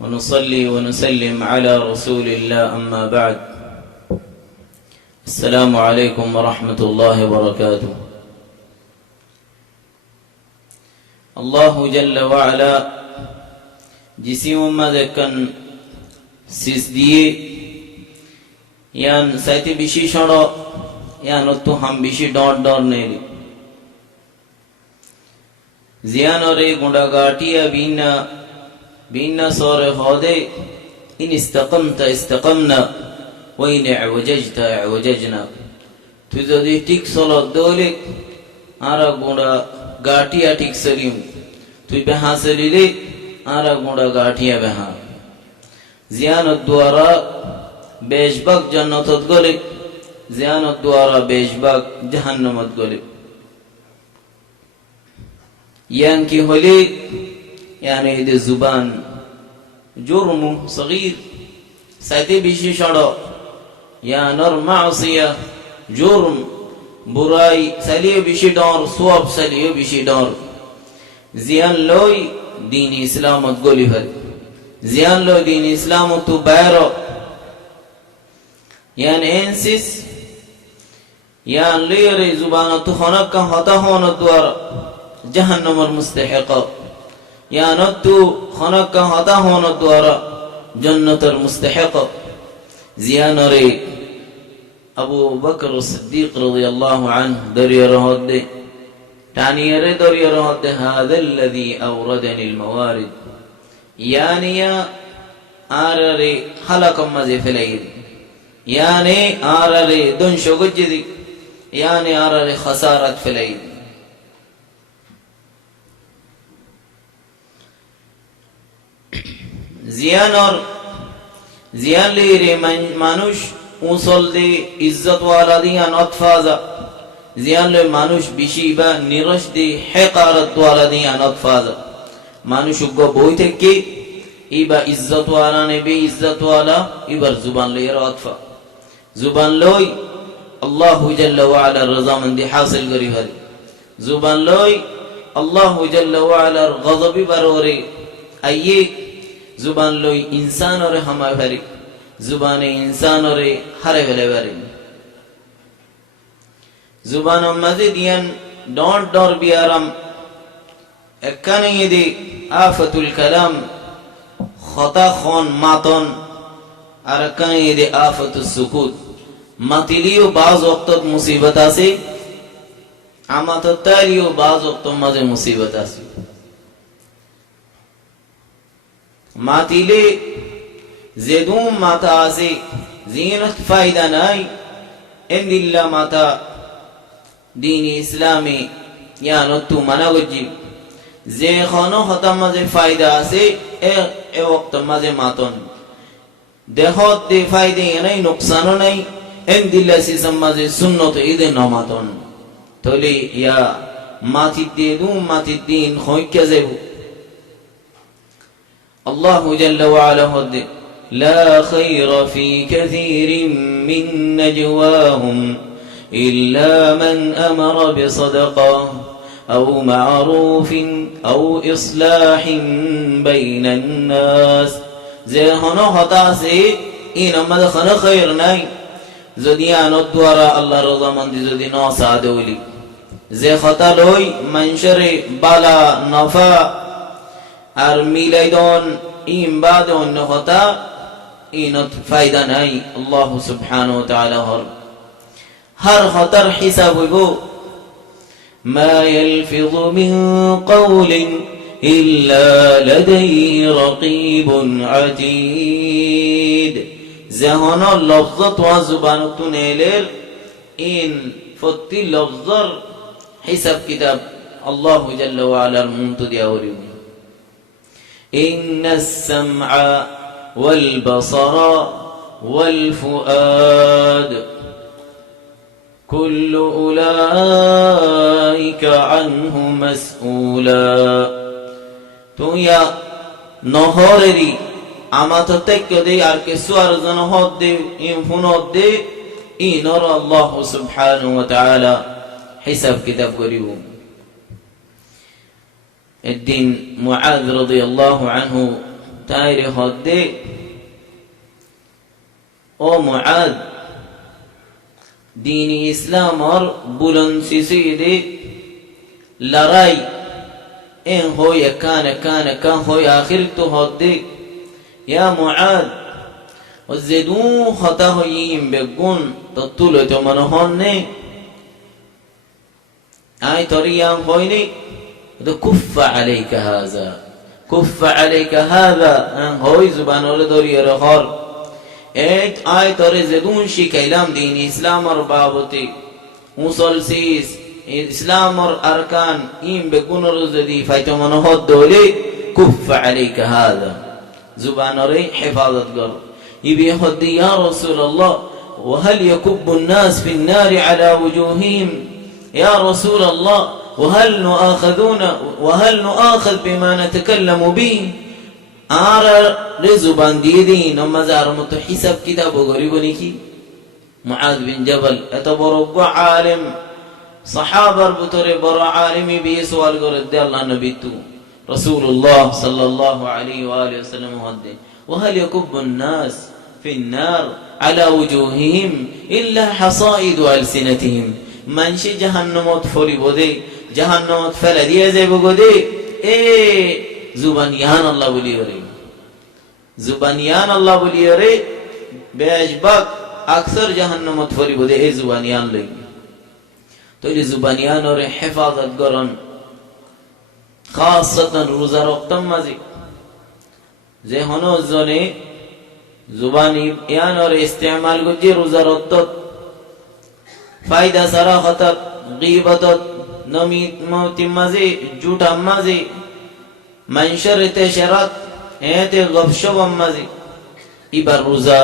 ونصلي ونسلم على رسول الله أما بعد السلام عليكم ورحمة الله وبركاته الله جل وعلا जिसी उम्मत कन सिस दिए यान साइते बिशी शड़ो यान तो हम बिशी डॉट डॉट नहीं जियान और एक गुंडा गाटिया बीना बीना सोरे होदे इन इस्तक़मता इस्तक़मना वइन अवजजता अवजजना तुझे दी टिक सोलो दोले आरा गुंडा गाटिया टिक सलिम तुझ पे हासिले आरा गुंडा गाटिया बहा जियान द्वारा बेशबक जन्नतत गले जियान द्वारा बेशबक जहन्नमत गले यान की होली यानी दे जुबान जुर्म सगीर साइते बिशी शड़ो या नर मासिया जुर्म बुराई सलिए बिशी डोर स्वाब सलिए बिशी डोर जियान लोई दीन इस्लामत गोली हर जियान लो दीन इस्लामत तू बैरो यान एंसिस यान लियरे जुबान तू खनक का होता होना द्वारा जहन्नम और मुस्तहिक़ यान तू खनक का होता होना द्वारा जन्नत और मुस्तहिक़ जियान रे अबू बकर सिद्दीक़ रज़ियल्लाहु अन्हु दरिया रहदे टानियरे दरिया रहदे हादल्लज़ी औरदनी अलमवारिद यानी या आररे हलकम मजे फलाइद यानी आररे दुन शगुजदी यानी आररे खसारत फलाइद जियान और जियान लीरे मानुष उसल दे इज्जत वाला दिया नतफाजा जियान ले मानुष बिशीबा निरश दे हकारत वाला दिया नतफाजा मानुष उग्गो बोई थे कि इबा इज्जत वाला ने बे इज्जत वाला इबर जुबान ले रतफा जुबान लोई अल्लाह जल्ल व अला रज़ामंदी हासिल करी हरी जुबान लोई अल्लाह जल्ल व अला गज़बी बरोरे आइए जुबान लोई इंसान और हमारे भरी जुबान इंसान और हरे भले भरी जुबान मज़ीद यान डॉट डॉर भी आराम एकने ये दे आफतुल कलाम खता खान मातन अरकने ये दे आफतुल सुकूत मातिलियो बाज़ वक़्त मुसीबत आसे आमात तालियो बाज़ वक़्त मज़े मुसीबत आसे मातिले ज़ेदूम माता आसे ज़ीनत फ़ायदा नाई इंदिल्ला माता दीन इस्लामी या नतु मनावजी जे खानो खतम मजे फ़ायदा आसे ए वक्त मजे मातन देखोत दे फ़ायदे नहीं नुकसान नहीं इंदिल्ला सिसम मजे सुन्नत इधे नमातन तोले या माति देदूम माति दीन खोई क्या ज़ेबू الله جل وعلا هد لا خير في كثير من نجواهم إلا من أمر بصدقة أو معروف أو إصلاح بين الناس زي هنا هتاسي إنما دخل خير ناي زديان الدورة الله رضا من دي زدي ناس عدولي زي خطالوي منشر بالا نفا আর মিলাইদন ইম বাদ অন্য কথা ইনত ফায়দা নাই আল্লাহ সুবহানাহু ওয়া তাআলা হর হতার হিসাব হইব মা ইয়ালফিযু মিন কওলিন ইল্লা লাদাইহি রাকীবুন আতীদ জাহান লফজত ওয়া জুবানতুন এলের ইন ফতি লফজর হিসাব কিতাব আল্লাহ জাল্লা ওয়া আলার মুনতদিয়া হরিব إن السمع والبصر والفؤاد كل أولئك عنه مسؤولا تو يا نهاري أما تتكدي أركسو أرزن هدي إنفن هدي إنر الله سبحانه وتعالى حساب كتاب قريبهم الدين معاذ رضي الله عنه তাইরে হদ্দে ও মুআদ دین اسلام اور بلند سیسیدی لرائی این ہو یکان کان ہو آخر تو ہودی یا معاد وزدون خطا ہوئیم بگون تطول تو منہون نے آئی طریام ہوئینی تو کف علیک هذا کف علیک هذا ان ہوئی زبان اور دوری رخار ایت آیت اور زدون شی کلام دین اسلام اور بابتی اصول سیس اسلام اور ارکان این بگون روزدی فایتو منہود دولی کف علیک هذا زبان اور حفاظت کر یہ بھی خود یا رسول اللہ وهل يكب الناس في النار على وجوههم يا رسول الله وهل نؤاخذ بما نتكلم به আর জুবান দিয়ে দিই নমাজার মতো হিসাব কিতাব গরিব নাকি মুআদ বিন জাবাল এত বড় আলেম সাহাবার ভিতরে বড় আলেমই বিয়ে সওয়াল করে দে আল্লাহ নবী তু রাসূলুল্লাহ সাল্লাল্লাহু আলাইহি ওয়া আলিহি ওয়াসাল্লাম হদ্দে وهل يكب الناس في النار على وجوههم الا حصائد السنتهم মানসি জাহান্নামত ফরিব দে জাহান্নামত ফেলে দিয়ে যাইব গো দে এ জুবানিয়ান আল্লাহ বলিও রে জুবানিয়ান আল্লাহ বলিও রে বেশবাক আকসর জাহান্নামত ফরিব দে এই জুবানিয়ান লই তো এই জুবানিয়ান ওরে হেফাজত করন খাসতান রোজা রক্তম মাঝে যে হনো জনে জুবানি ইয়ান ওরে ইস্তেমাল করছে রোজা রক্ত ফায়দা সারা হতাত গীবতত নমিত মৌতি মাঝে জুটা মাঝে মানশরতে শরাত এতে গবশব মাঝে ইবার রোজা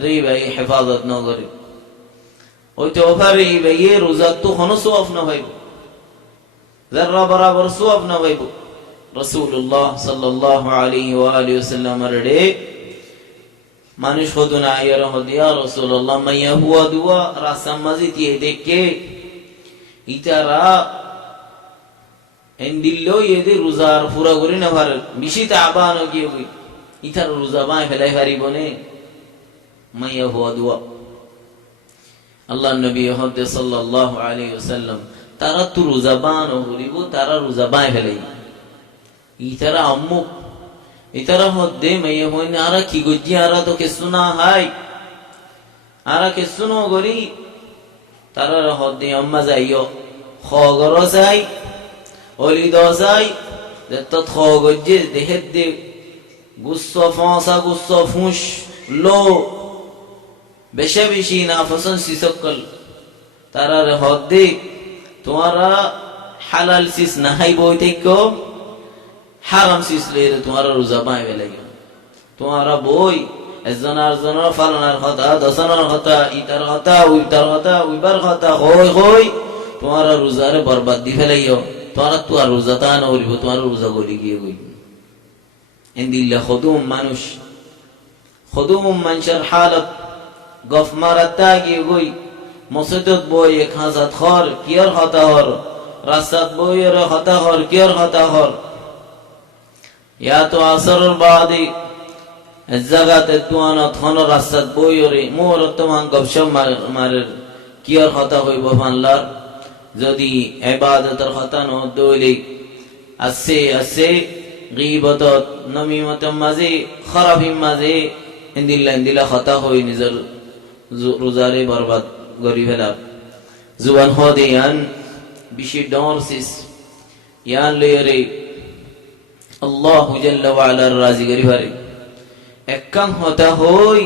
রে ভাই হেফাজত ন করে ওই তো ওভারে ভাই রোজা তো হনো সওয়াব না ভাইব যারা বরাবর সওয়াব না ভাইব রাসূলুল্লাহ সাল্লাল্লাহু আলাইহি ওয়া আলিহি ওয়াসাল্লাম রে মানুষ হদুনা আয়ার হদিয়া রাসূলুল্লাহ মাইয়া হুয়া দুয়া রাসাম মাঝে দিয়ে দেখে ইতারা এন্দিল্লো এদে রোজার পুরা করে না পারে বেশি তাবান গিয়ে গই ইতার রোজা বাই ফেলাই পারিব নে মাইয়া হুয়া দুয়া আল্লাহ নবী হদ্দে সাল্লাল্লাহু আলাইহি ওয়াসাল্লাম তারা তো রোজা বান হরিব তারা রোজা বাই ফেলাই ইতারা আম্মু ইতারা হদ্দে মাইয়া হইনা আরা কি গজি আরা তো কে শোনা হাই আরা কে শুনো গরি তারা হদ্দে আম্মা যাইও খগর যাই অলি দজাই তত খগজে দেহেদ দে গুসসা ফাসা গুসসা ফুশ লো বেশে বেশি না ফসন সিসকল তারার হদ্দে তোমারা হালাল সিস না হাই বইতে কো হারাম সিস লেরে তোমারা রোজা পাইবে লাগে তোমারা বই একজনার জনার ফালনার কথা দশনার কথা ইতার কথা উইতার কথা উইবার কথা হই হই তোমারা রোজারে বরবাদ দি ফেলাইও তোরা তো আর রোজা তা না করিব তোমার রোজা গলি গিয়ে গই ইনদিল্লাহ খুদুম মানুষের হালত গফ মারাতা গিয়ে গই মসজিদত বই এক হাজার খর কিয়ার হতা হর রাস্তাত বইয়ের হতা হর কিয়ার হতা হর ইয়া তো আসরের বাদে জায়গাতে তুয়ানত হন রাস্তাত বইরে মোর তোমান গবশম মারের কিয়ার হতা হইব বাংলার যদি ইবাদতের কথা ন দইলে আছে গীবতত নমিমত মাঝে খারাপির মাঝে ইনদিল্লাহ কথা হই নিজের রোজারে বরবাদ করি ফেলা জুবান হদে ইয়ান বিশি ডরসিস ইয়ান লয়রে আল্লাহ জাল্লা ওয়া আলা রাজি করি পারে এককাম হতা হই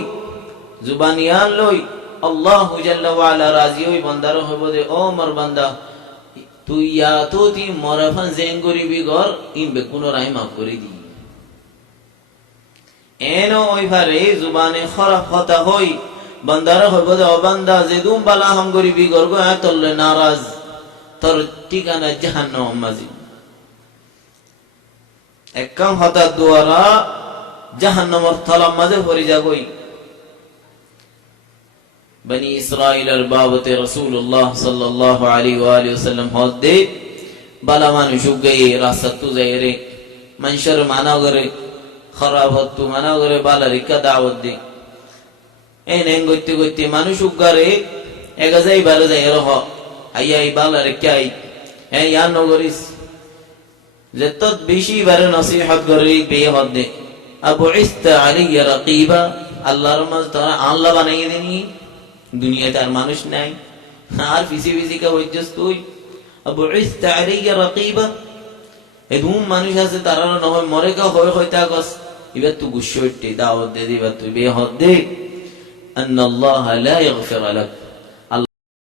জুবান ইয়ান লই আল্লাহ জাল্লা ওয়া আলা রাজি হই বান্দার হইব দে ও মোর বান্দা তুই ইয়া তো তি মরাফান জেন করিবি গর ইন বেকুন রাই মাফ করে দি এনো ওই ভারে জুবানে খারাপ হতা হই বান্দার হইব দে ও বান্দা যেদুম বালা হাম করিবি গর গো আতলে নারাজ তোর ঠিকানা জাহান্নাম মাঝে এককাম হতা দুয়ারা জাহান্নামের তলার মাঝে পড়ে যাগই বনি ইসরাইলের বাবতে রাসূলুল্লাহ সাল্লাল্লাহু আলাইহি ওয়া আলিহি ওয়াসাল্লাম হদ্দে বালা মানুষ গয়ে রাস্তা তো যায়রে মানুষের মানা করে খারাপ হতো মানা করে বালারিকা দাওয়াত দে এই নেন গইতে গইতে মানুষ উগারে এগা যাই ভালো যাই রহ আইয়া এই বালারিকা আই হ্যাঁ ইয়া নগরিস যে তত বেশি বারে নসিহত করে বিয়ে হদ দে আবু ইস্তা আলাইয়া রাকিবা আল্লাহর মাঝ তারা আল্লাহ বানাইয়ে দেনি দুনিয়াতে আর মানুষ নাই আর পিছি পিছি কা হইছস তুই আবু ইস্তা আলাইয়া রাকিবা এদুম মানুষ আছে তারা নহয় মরে কা হয় হইতা গস এবার তুই গুসইতে দাওয়াত দে দিবা তুই বিয়ে হদ দে আন আল্লাহ লা ইয়াগফির লাক